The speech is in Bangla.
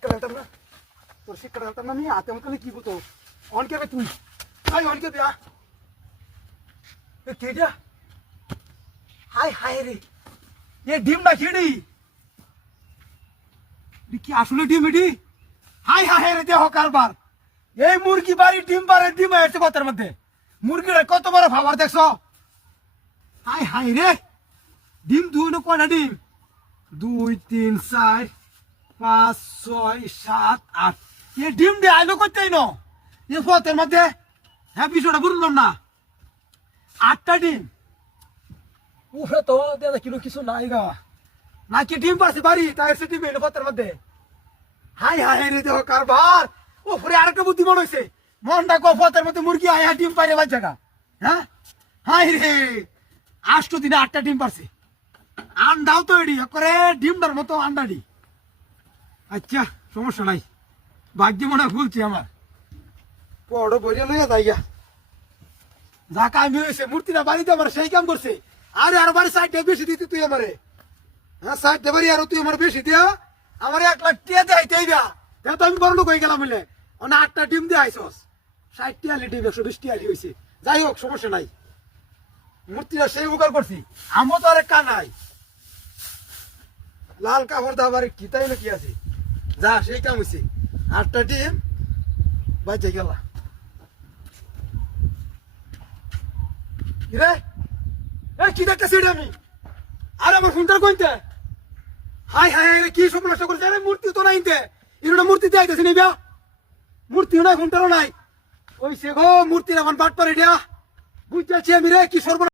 শিক্ষা ডালতাম না, তোর শিক্ষা ডালতাম না, আমি হাতে মতো কি বলতো অনকে তুই আই অনকে বিয়া কেটা হাই হাই রে এ ডিম না খেড়ি কি আসলে ডিম এটি হাই হাই রে দেহ কারবার এই মুরগি বাড়ি ডিম পারে ডিম হয়েছে বাতের মধ্যে মুরগিটা কত বড় খাবার দেখছো হাই হাই রে ডিম দুই না কয়টা ডিম 2 3 4 5 6 7 8 এ ডিম দিয়ে আইলো করতেই ন এ বাতের মধ্যে হ্যাঁ বিষয়টা বুঝলাম না 8টা ডিম উঠে তো দাদা কিলো কিছু নাই গা নাকি ডিম পারছে বাড়ি তাই সে ডিম এলো বাতের মধ্যে হাই হাই রে দেহ কারবার ও ফরে আরেকটা বুদ্ধি মনে হয়েছে মনটা গফতের মধ্যে মুরগি আয়া ডিম পাইরে বাজ জায়গা হ্যাঁ হাই রে 8 দিনে 8টা ডিম পারছে আন্ডাও তো এডি করে ডিমটার মতো আন্ডাডি আচ্ছা সমস্যা নাই ভাগ্য মনে ভুলছি আমার বড় বইয়া লইয়া যাইয়া যা কাম হয়েছে মূর্তিটা বাড়িতে আমার সেই কাম করছে আরে আর বাড়ি 60 বেশি দিতি তুই আমারে হ্যাঁ 60 বাড়ি আর তুই আমার বেশি দিয়া আমার 1 লাখ টিয়া দেখাইতে হইবা তাহলে তো আমি বড় লোক হয়ে গেলাম বলে অনেক 8টা ডিম দিয়ে আইসস 60 টিয়া ডিম 120 টিয়া হয়েছে যাই হোক সমস্যা নাই মূর্তিটা সেই উপকার করছি আমও তো আরেক কা নাই লাল কাপড় দাবার কি তাই না কি আছে যা সেই কাম হয়েছে 8টা ডিম বাজে গেল রে এই কি দেখতেছি আমি আর আমার ফোনটা কইতে হাই হাই কি সমস্যা করছে আরে মূর্তি তো নাইতে এরটা মূর্তি দেখাইতেছি নিবা মূর্তি নাই ফোনটারও নাই ওই সে গো মূর্তির আমার বাট পারে দিয়া বুঝতেছি আমি রে কি সর্ব